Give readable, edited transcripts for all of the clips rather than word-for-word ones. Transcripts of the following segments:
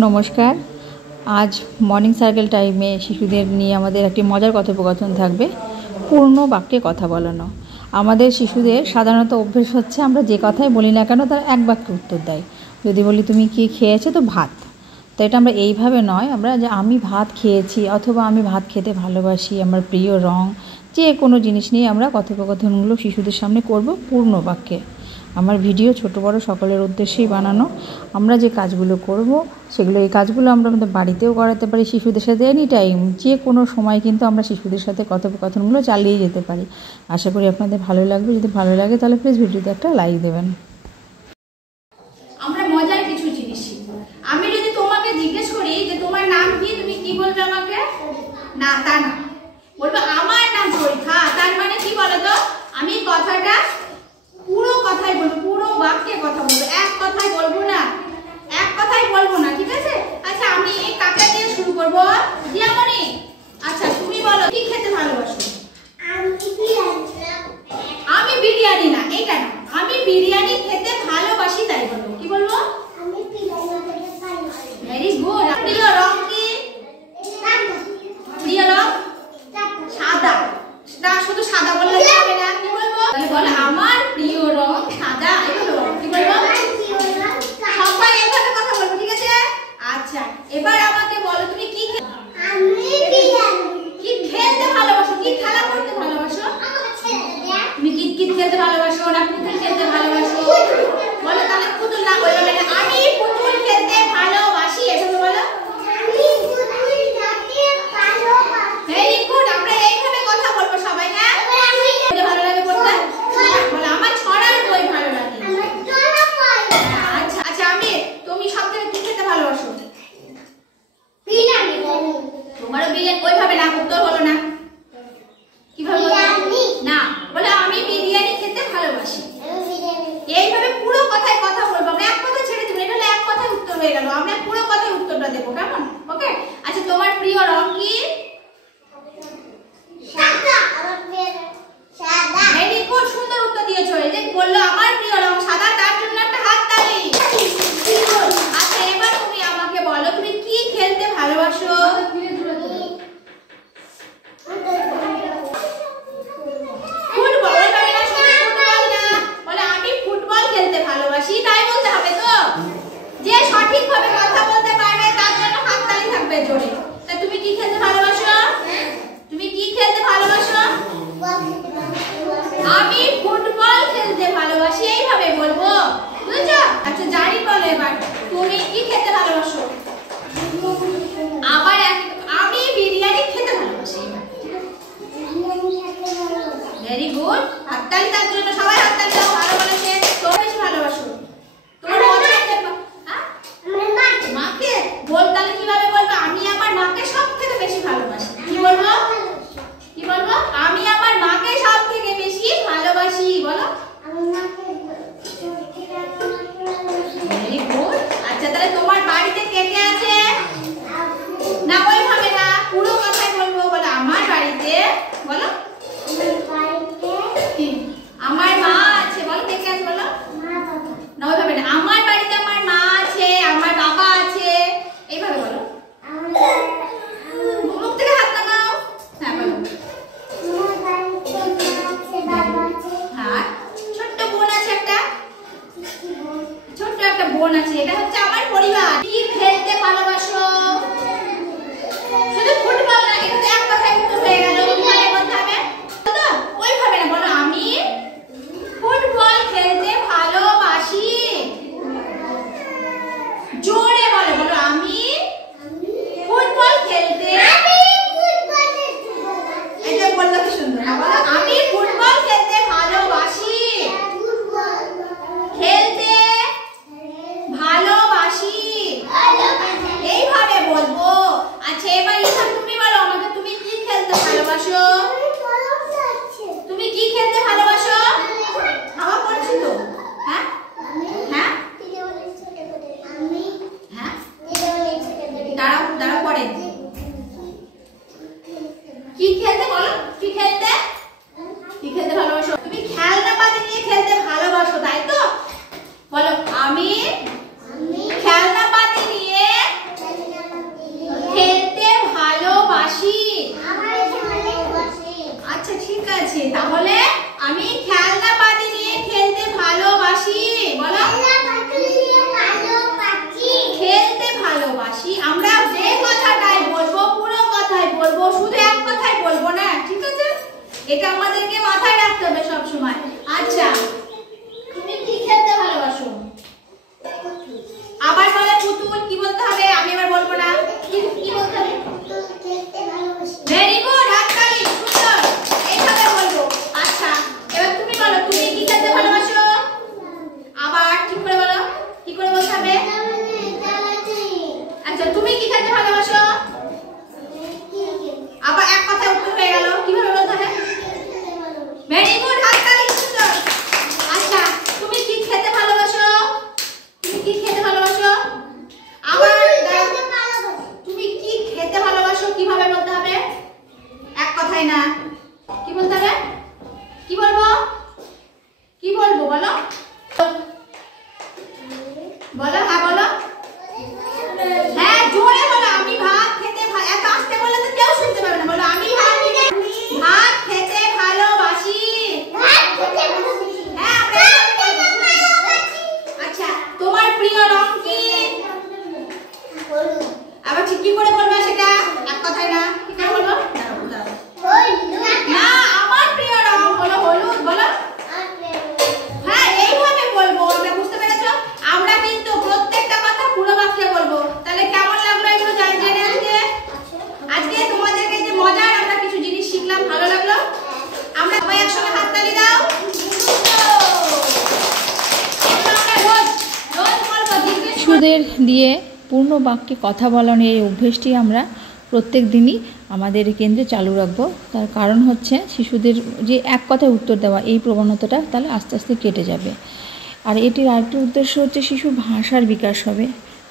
नमस्कार। आज morning circle टाइमे शिशुदेर निये आमादेर एकटी मजार कथोपकथन थाकबे पूर्ण वाक्ये कथा बोलानो। आमादेर शिशुदेर साधारणत अभ्यास हच्छे आमरा जे कथाई बोली ना केन तारा एक वाक्ये उत्तर देय। यदि बोली तुमी कि खेयेछो तो भात, तो एटा आमरा एइभावे नय, आमरा जे आमी भात खेयेछि अथवा आमी भात खेते भालोबासि, आमार प्रिय रंग, जे कोनो जिनिस निये आमरा कथोपकथनगुलो शिशुदेर सामने करब पूर्ण वाक्ये। आमार भिडियो छोटो बड़ो सकलेर उद्देश्येई बानानो। आमरा जे काजगुलो करब सेगुलो एई काजगुलो आमरा आमादेर बाड़ितेओ कराते पारी शिशुदेर साथे एनी टाइम जे कोनो समय किन्तु आमरा शिशुदेर साथे कथोपकथनगुलो चालिये जेते पारी। आशा करी आपनादेर भालो लागबे। जोदि भालो लागे ताहले प्लिज भिडियोते एकटा लाइक देবেন। আমরা মজার কিছু জিনিস শিখব। আমি যদি তোমাকে জিজ্ঞেস করি যে তোমার নাম কি, তুমি কি বলবে আমাকে? না, তা না, বলবে আমার নাম পরীক্ষা। তার মানে কি বলো তো? আমি কথাটা পুরো কথাই বলবো, পুরো বাক্যে কথা বলবো, এক কথাই বলবো না, এক কথাই বলবো না, ঠিক আছে? আচ্ছা, আমি কাকে দিয়ে শুরু করব? দিয়ামণি, আচ্ছা তুমি বলো কি খেতে ভালোবাসো? আমি বিরিয়ানি না, এটা না, আমি বিরিয়ানি খেতে ভালোবাসি, তাই বলবো। কি বলবো? আমি বিরিয়ানি খেতে ভালোবাসি। Very good. প্রিয় রং কি? প্রিয় রং সাদা। না, শুধু সাদা বললে হবে না, কি বলবো? তাহলে বলো আমার প্রিয় রং সাদা। এই বলবো। কি বলবো? সবাই এভাবে কথা বলবো, ঠিক আছে? আচ্ছা, এবার আমাকে বলো তুমি কি আমি বিরিয়ানি। কি খেলতে ভালোবাসো? কি খেলা করতে ভালোবাসো? তুমি কিতকিত খেলতে ভালোবাসো না পুতুল খেলতে ভালোবাসো? বলো তাহলে পুতুল না বলবে না, আমি পুতুল খেলতে ভালোবাসি, এভাবে বলো। আমি পুতুল খেলতে ভালোবাসি। Very good. আমরা এইভাবে কথা বলবো সবাই, হ্যাঁ? আমি ভালো লাগে বলতে? বলো আমার ছড়ার বই ভালো লাগে। আমার ছড়া বই। আচ্ছা আচ্ছা, আমি তুমি সবথেকে কি খেতে ভালোবাসো? বিরিয়ানি। তোমারও বিরিয়ানি। ওইভাবে না, উত্তর হলো না। কিভাবে বলবো? না, বলে আমি বিরিয়ানি খেতে ভালোবাসি। এইভাবে পুরো কথায় কথা বলবো। আমরা এক কথা ছেড়ে দেব, এটা হলো এক কথায় উত্তর হয়ে গেল। আমরা পুরো কথায় উত্তরটা দেব, কেমন? ওকে। আচ্ছা, তোমার প্রিয় রং কি? সাদা। আমার প্রিয় রং সাদা। ভেরি গুড, সুন্দর উত্তর দিয়েছো। এই যে বললো আমার প্রিয় রং সাদা, তার জন্য একটা হাততালি। আচ্ছা, এবার তুমি আমাকে বলো তুমি কি খেলতে ভালোবাসো? তাই বলতে হবে তো? যে সঠিকভাবে কথা বলতে পারবে তার জন্য হাততালি থাকবে জোরে। তা তুমি কি খেলতে ভালোবাসো? তুমি কি খেলতে ভালোবাসো? আমি ফুটবল খেলতে ভালোবাসি, এইভাবে বলবো, বুঝছো? আচ্ছা, জানি বলো এবার তুমি কি খেতে ভালোবাসো? আবার আমি বিরিয়ানি খেতে ভালোবাসি। Very good. হাততালি তার জন্য, সবাই হাততালি দাও। ভালো বলেছে। তুমি বেশি ভালোবাসো তোমার মাকে? বল তাহলে কিভাবে বলবো? আমি আমার মাকে সবথেকে বেশি ভালোবাসি। কি বলবো? কি বলবো? আমি আমার মাকে সবথেকে বেশি ভালোবাসি, বলো। Very good. আচ্ছা, তাহলে তোমার বাড়িতে কে কে আছে? না, ওইভাবে না, পুরো কথাই বলবো। বলো আমার বাড়িতে, বলো আমার মা আছে। বলো কে কে আছে? বলো না, ওইভাবে না, আমার বাড়িতে আমার মা আছে, আমার বাবা আছে, এইভাবে বলো। মুখ থেকে হাত নামাও। হ্যাঁ, বলো। হ্যাঁ, ছোট্ট বোন আছে একটা, ছোট্ট একটা বোন আছে। এটা হচ্ছে আমার পরিবার। কি খেলতে ভালোবাসো? শুধু ফুটবল না, এটা তো এক কথায় উত্তর হয়ে গেল। ওইভাবে বলতে হবে তো? ওইভাবে না, বলো আমি ফুটবল খেলতে ভালোবাসি। জোরে বলো, বলো আমি ফুটবল খেলতে। এটা বললে কি সুন্দর না? বলো আমি ফুটবল খেলতে ভালোবাসি। খেলতে ভালোবাসি, এইভাবে বলবো। আচ্ছা, এবার ইসা তুমি বলো আমাকে তুমি কি খেলতে ভালোবাসো? তুমি কি খেলতে ভালোবাসো? হাওয়া করছি তো? হ্যাঁ হ্যাঁ হ্যাঁ, দাঁড়াও দাঁড়াও, পরে কি খেলতে বলো? কি খেলতে? কি খেলতে ভালোবাসো? তুমি খেলনাপাতি নিয়ে খেলতে ভালোবাসো, তাই তো? বলো আমি খেলনাপাতি নিয়ে এটা আমাদেরকে মাথায় রাখতে হবে সব সময়। আচ্ছা, তুমি কি খেতে ভালোবাসো? আবার বলে পুতুল, কি বলতে হবে? আমি এবার বলবো না, কি বলতে হবে? ভেরি গুড, হাততালি, সুন্দর, এইভাবে বলবো। আচ্ছা, এবার তুমি বলো, তুমি কি খেতে ভালোবাসো? আবার ঠিক করে বলো, কি করে বলতে হবে? আচ্ছা, তুমি কি খেতে ভালোবাসো? আবার এক কথায় উত্তর হয়ে গেল, কিভাবে বলতে হবে? ভেরি গুড, হাততালি, সুন্দর। আচ্ছা, তুমি কি খেতে ভালোবাসো? তুমি কি খেতে ভালোবাসো? আবার তুমি কি খেতে ভালোবাসো কিভাবে বলতে হবে? এক কথায় না, কি বলতে হবে? কি বলবো? কি বলবো বলো? বলো, হ্যাঁ বলো, হ্যাঁ জোরে বলো। আমি ভাত খেতে এত আস্তে বললে তো কেউ শুনতে পাবে না। বলো, আমি ভাত খেতে ভালোবাসি। হ্যাঁ, আমরা আচ্ছা, তোমার প্রিয় রং কি? আবার ঠিক কি করে বলবা সেটা? এক কথায় না, কি করে বলবো? না, আমার প্রিয় রং হলো হলুদ। বলো, হ্যাঁ এইভাবে বলবো। আমরা বুঝতে পেরেছো? আমরা কিন্তু প্রত্যেকটা কথা পুরো বাক্যে বলবো। তাহলে কেমন লাগলো এগুলো জেনে আজকে তোমাদেরকে যে মজার আমরা কিছু জিনিস শিখলাম, ভালো লাগলো? আমরা সবাই একসঙ্গে হাততালি দাও। শিশুদের দিয়ে পূর্ণ বাক্যে কথা বলানোর এই অভ্যেসটি আমরা প্রত্যেক দিনই আমাদের কেন্দ্রে চালু রাখবো। তার কারণ হচ্ছে শিশুদের যে এক কথায় উত্তর দেওয়া এই প্রবণতাটা তাহলে আস্তে আস্তে কেটে যাবে। আর এটির আরেকটি উদ্দেশ্য হচ্ছে শিশুর ভাষার বিকাশ হবে,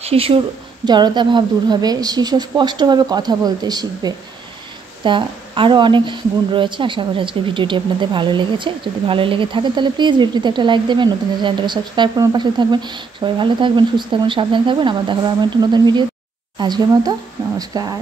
শিশুর জড়তা ভাব দূর হবে, শিশু স্পষ্টভাবে কথা বলতে শিখবে। তা আরও অনেক গুণ রয়েছে। আশা করি আজকের ভিডিওটি আপনাদের ভালো লেগেছে। যদি ভালো লেগে থাকে তাহলে প্লিজ ভিডিওতে একটা লাইক দেবেন, নতুন চ্যানেলটাকে সাবস্ক্রাইব করে পাশে থাকবেন। সবাই ভালো থাকবেন, সুস্থ থাকবেন, সাবধানে থাকবেন। আবার দেখা হবে আমার একটা নতুন ভিডিও। আজকের মতো নমস্কার।